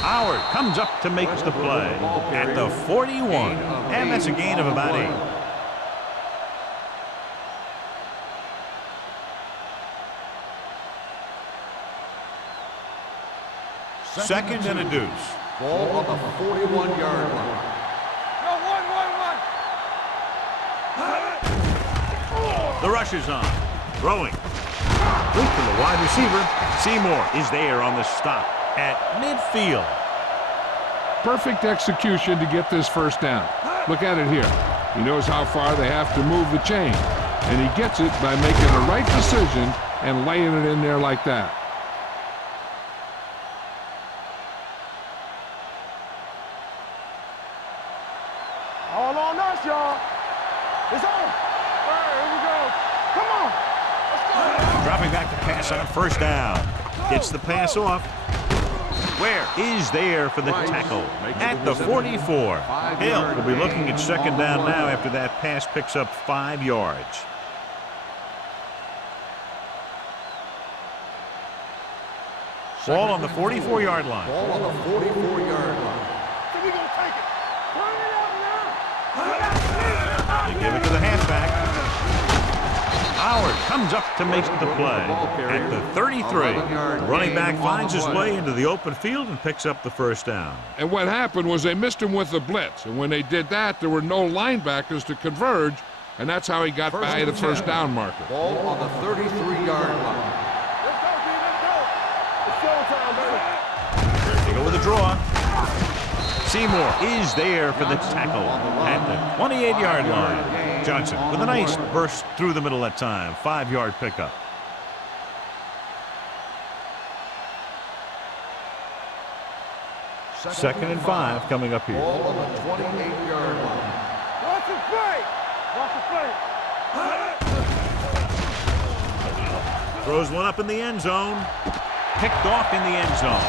Howard comes up to make the play at the 41, and that's a gain of about 8. Second and a deuce. Ball on the 41-yard line. Go, one. The rush is on. Throwing. Complete to the wide receiver. Seymour is there on the stop at midfield. Perfect execution to get this first down. Look at it here. He knows how far they have to move the chain, and he gets it by making the right decision and laying it in there like that. All on us, y'all. It's on. All right, here we go. Come on. Let's go. Dropping back to pass on first down. Gets the pass off. Where is there for the tackle at the 44. Hill will be looking at second down now after that pass picks up 5 yards. Ball on the 44-yard line. Ball on the 44-yard line. So we gonna take it. Turn it up now. They give it to the halfback. Howard comes up to make the play at the 33. The running back finds his way into the open field and picks up the first down. And what happened was they missed him with the blitz, and when they did that, there were no linebackers to converge, and that's how he got by the first down marker. Ball on the 33-yard line. Let's go, D. Let's go. It's showtime, baby. They go with a draw. Seymour is there for the tackle at the 28-yard line. Johnson with a nice burst through the middle that time. 5-yard pickup. Second and 5 coming up here. Ball on the 28-yard line. Watch the play. Watch the play. Throws one up in the end zone. Picked off in the end zone.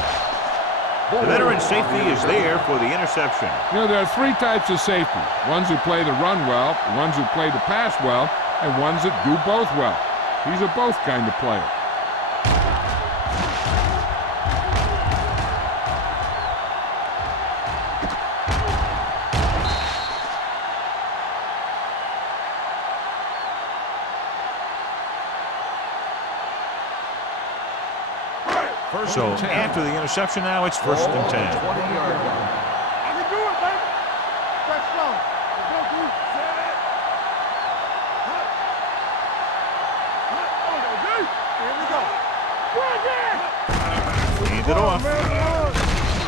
The veteran safety is there for the interception. You know, there are 3 types of safety. Ones who play to run well, ones who play to pass well, and ones that do both well. He's a both kind of player. So after the interception now, it's first and 10. 20-yard line. I can do it, baby. Let's go. Let's go, D. Here we go. Hand it off.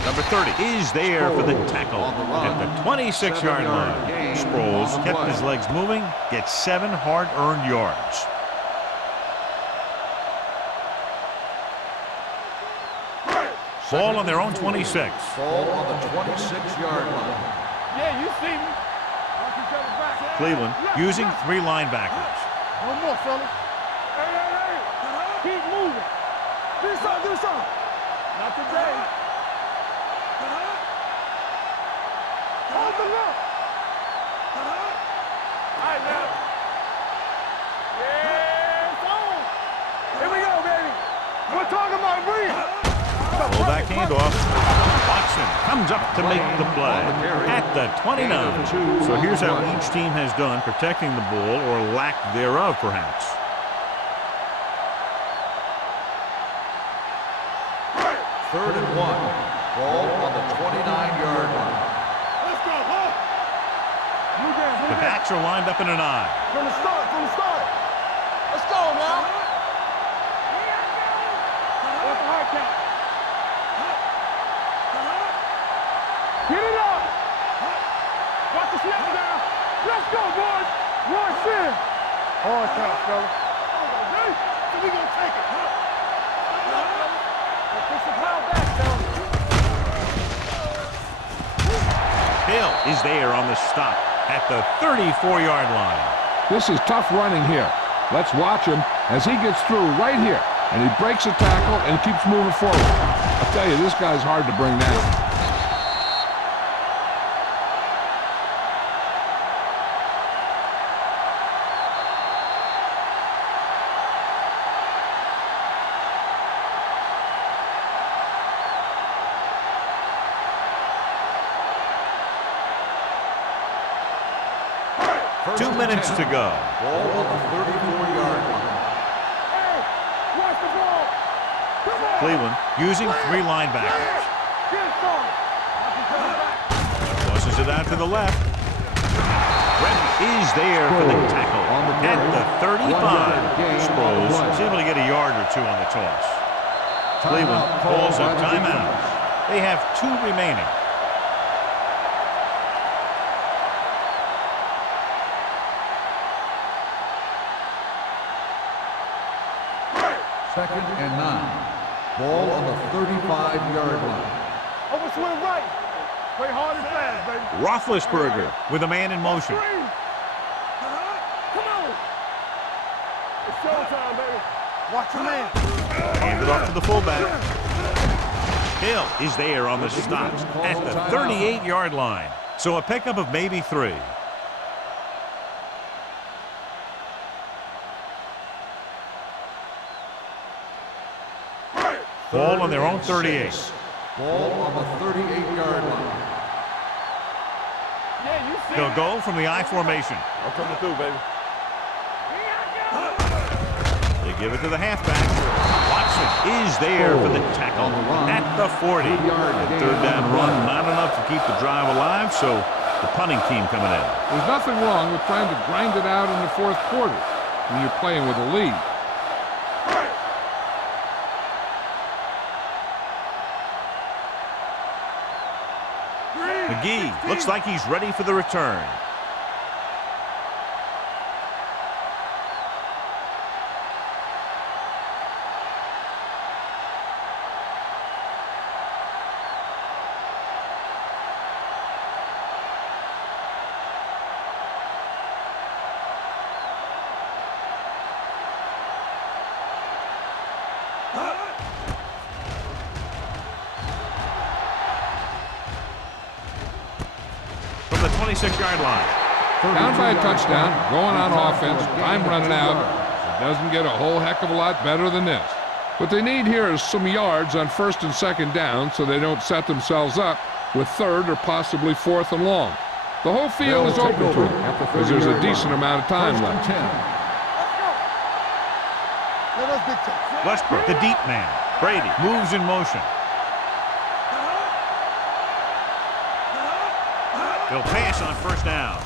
Number 30 is there for the tackle at the 26-yard line. Sproles kept his legs moving, gets 7 hard-earned yards. Ball on their own 26. Ball on the 26-yard line. Yeah, you see me. Watch each other back. Cleveland using 3 linebackers. One more, fellas. Hey. Keep moving. Do something. Not today. Hold the look. All right, now. Yeah, it's on. Here we go, baby. We're talking about breathe. Full back handoff. Watson comes up to make the play at the 29. So here's how each team has done protecting the ball, or lack thereof, perhaps. Third and 1. Ball on the 29-yard line. Let's go, huh? The backs are lined up in an I. From the start, from the start. Let's go now. What's the hard count? Get it up. Watch the snap down. Let's go, boys. Rush in. Hard count, fella. Ready? So we gonna take it. Push the pile back, fella. Hill is there on the stop at the 34-yard line. This is tough running here. Let's watch him as he gets through right here. And he breaks a tackle and keeps moving forward. I'll tell you, this guy's hard to bring down. First 2 and minutes 10. to go. Ball on the 34-yard line. Hey, watch the ball. Come on. Cleveland using 3 linebackers. Get it started. Watch him coming back. Tosses it out to the left. Brett is there for the tackle On the at play. the 35. 1 yard gain on the Sproles play. is able to get a yard or 2 on the toss. Cleveland Timeout calls a called by the timeout. defense. They have 2 remaining. Second and 9. Ball on the 35-yard line. Over swing right. Play hard and fast, baby. Roethlisberger with a man in motion. Three. Come on. It's showtime, baby. Watch your man. Hand it off to the fullback. Hill is there on the stop at the 38-yard line. So a pickup of maybe 3. Ball on their own 38. Ball on the 38-yard line. Yeah, you see. They'll go from the I formation. I'm coming through, baby. They give it to the halfback. Watson is there for the tackle at the 40. Third down run, not enough to keep the drive alive, so the punting team coming in. There's nothing wrong with trying to grind it out in the fourth quarter when you're playing with a lead. McGee looks like he's ready for the return. From the 26-yard line. Down by a touchdown, going on offense, time running out. It doesn't get a whole heck of a lot better than this. What they need here is some yards on first and second down so they don't set themselves up with third or possibly fourth and long. The whole field is open to them because there's a decent amount of time left. Let us dictate. Westbrook, the deep man. Brady moves in motion. They'll pass on first down.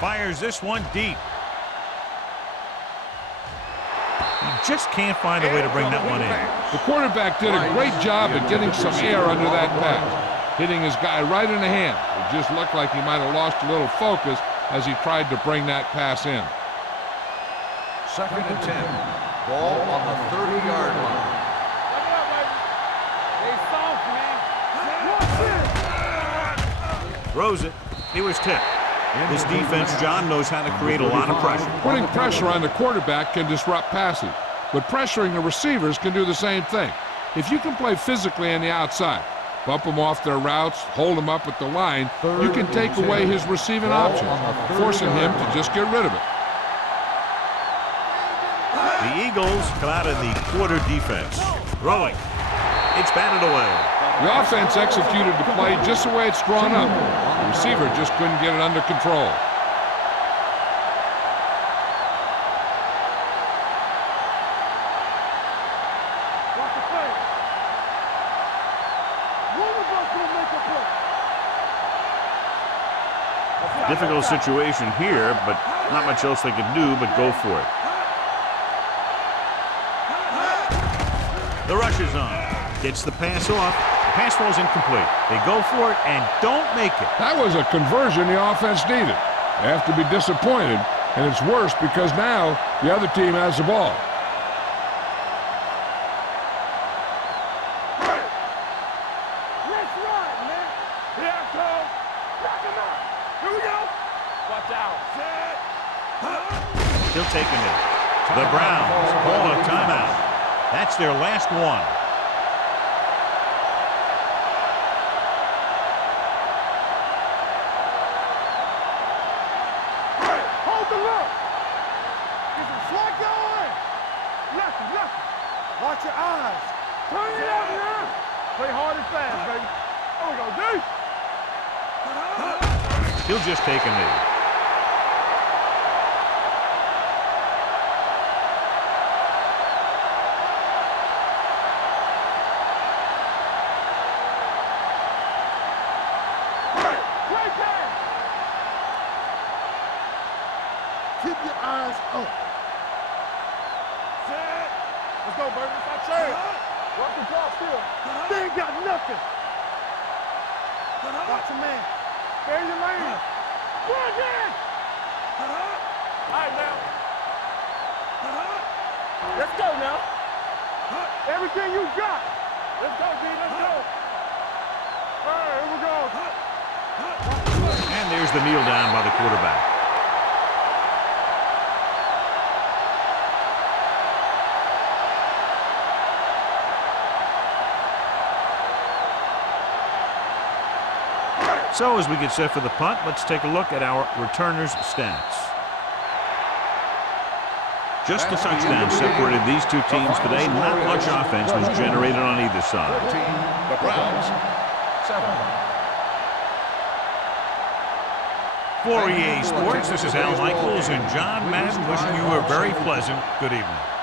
Fires this one deep. He just can't find a way to bring that one in. The quarterback did a great job at getting some air under that pass, hitting his guy right in the hand. It just looked like he might have lost a little focus as he tried to bring that pass in. Second and 10. Ball on the 30-yard line. Throws it. He was tipped. This defense, John, knows how to create a lot of pressure. Putting pressure on the quarterback can disrupt passing, but pressuring the receivers can do the same thing. If you can play physically on the outside, bump them off their routes, hold them up at the line, you can take away his receiving options, forcing him to just get rid of it. The Eagles come out in the quarter defense. Throwing. It's batted away. The offense executed the play just the way it's drawn up. The receiver just couldn't get it under control. Difficult situation here, but not much else they can do but go for it. The rush is on. Gets the pass off. The pass falls incomplete. They go for it and don't make it. That was a conversion the offense needed. They have to be disappointed, and it's worse because now the other team has the ball. Let's run, man. Here I come. Knock him out. Here we go. Watch out. Set. Still taking it. The Browns call a timeout. That's their last one. Hold the look. Get some slack going. Lefty, lefty. Watch your eyes. Turn it up now. Play hard and fast, baby. There we go, D. He'll just take a knee. Play pass. Keep your eyes up. Set. Let's go, baby. It's our turn. Watch the ball still. They ain't got nothing. Watch your man. Stay in your lane. Go again. All right, now. Let's go now. Everything you got. Let's go, D. Let's go. All right, here we go. And there's the kneel down by the quarterback. So as we get set for the punt, let's take a look at our returners' stats. Just a touchdown separated these two teams today. Not much offense was generated on either side. The Browns, 7. For EA Sports, this is Al Michaels and John Madden wishing you a very pleasant good evening.